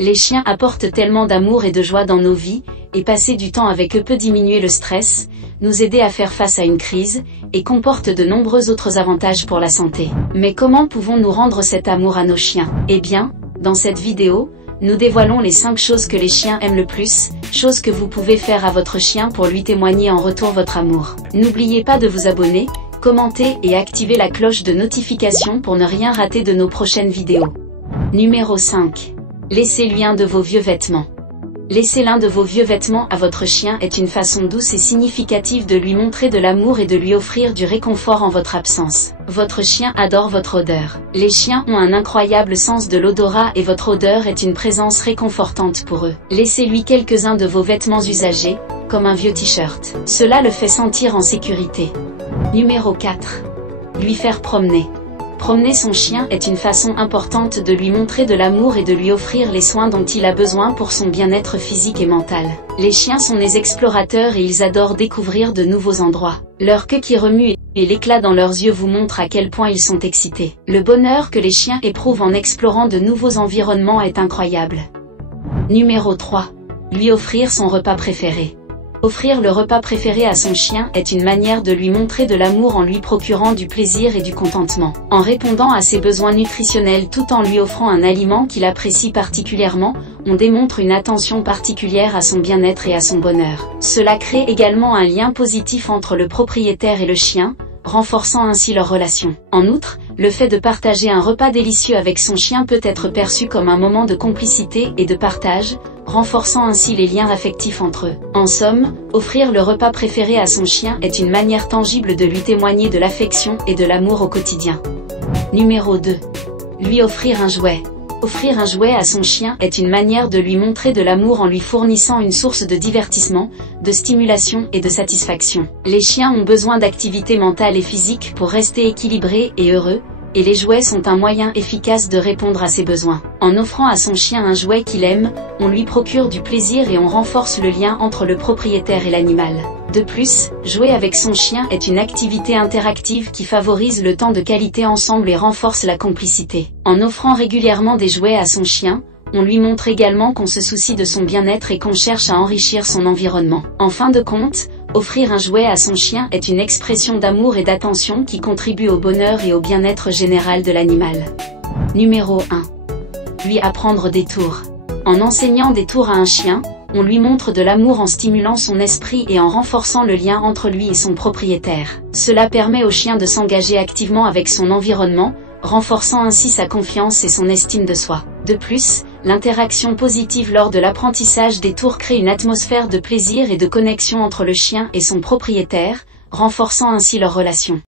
Les chiens apportent tellement d'amour et de joie dans nos vies, et passer du temps avec eux peut diminuer le stress, nous aider à faire face à une crise, et comporte de nombreux autres avantages pour la santé. Mais comment pouvons-nous rendre cet amour à nos chiens? Eh bien, dans cette vidéo, nous dévoilons les 5 choses que les chiens aiment le plus, choses que vous pouvez faire à votre chien pour lui témoigner en retour votre amour. N'oubliez pas de vous abonner, commenter et activer la cloche de notification pour ne rien rater de nos prochaines vidéos. Numéro 5. Laissez-lui un de vos vieux vêtements. Laisser l'un de vos vieux vêtements à votre chien est une façon douce et significative de lui montrer de l'amour et de lui offrir du réconfort en votre absence. Votre chien adore votre odeur. Les chiens ont un incroyable sens de l'odorat et votre odeur est une présence réconfortante pour eux. Laissez-lui quelques-uns de vos vêtements usagés, comme un vieux t-shirt. Cela le fait sentir en sécurité. Numéro 4. Lui faire promener. Promener son chien est une façon importante de lui montrer de l'amour et de lui offrir les soins dont il a besoin pour son bien-être physique et mental. Les chiens sont des explorateurs et ils adorent découvrir de nouveaux endroits. Leur queue qui remue et l'éclat dans leurs yeux vous montrent à quel point ils sont excités. Le bonheur que les chiens éprouvent en explorant de nouveaux environnements est incroyable. Numéro 3. Lui offrir son repas préféré. Offrir le repas préféré à son chien est une manière de lui montrer de l'amour en lui procurant du plaisir et du contentement. En répondant à ses besoins nutritionnels tout en lui offrant un aliment qu'il apprécie particulièrement, on démontre une attention particulière à son bien-être et à son bonheur. Cela crée également un lien positif entre le propriétaire et le chien, renforçant ainsi leur relation. En outre, le fait de partager un repas délicieux avec son chien peut être perçu comme un moment de complicité et de partage, renforçant ainsi les liens affectifs entre eux. En somme, offrir le repas préféré à son chien est une manière tangible de lui témoigner de l'affection et de l'amour au quotidien. Numéro 2. Lui offrir un jouet. Offrir un jouet à son chien est une manière de lui montrer de l'amour en lui fournissant une source de divertissement, de stimulation et de satisfaction. Les chiens ont besoin d'activité mentale et physique pour rester équilibrés et heureux, et les jouets sont un moyen efficace de répondre à ses besoins. En offrant à son chien un jouet qu'il aime, on lui procure du plaisir et on renforce le lien entre le propriétaire et l'animal. De plus, jouer avec son chien est une activité interactive qui favorise le temps de qualité ensemble et renforce la complicité. En offrant régulièrement des jouets à son chien, on lui montre également qu'on se soucie de son bien-être et qu'on cherche à enrichir son environnement. En fin de compte, offrir un jouet à son chien est une expression d'amour et d'attention qui contribue au bonheur et au bien-être général de l'animal. Numéro 1. Lui apprendre des tours. En enseignant des tours à un chien, on lui montre de l'amour en stimulant son esprit et en renforçant le lien entre lui et son propriétaire. Cela permet au chien de s'engager activement avec son environnement, renforçant ainsi sa confiance et son estime de soi. De plus, l'interaction positive lors de l'apprentissage des tours crée une atmosphère de plaisir et de connexion entre le chien et son propriétaire, renforçant ainsi leur relation.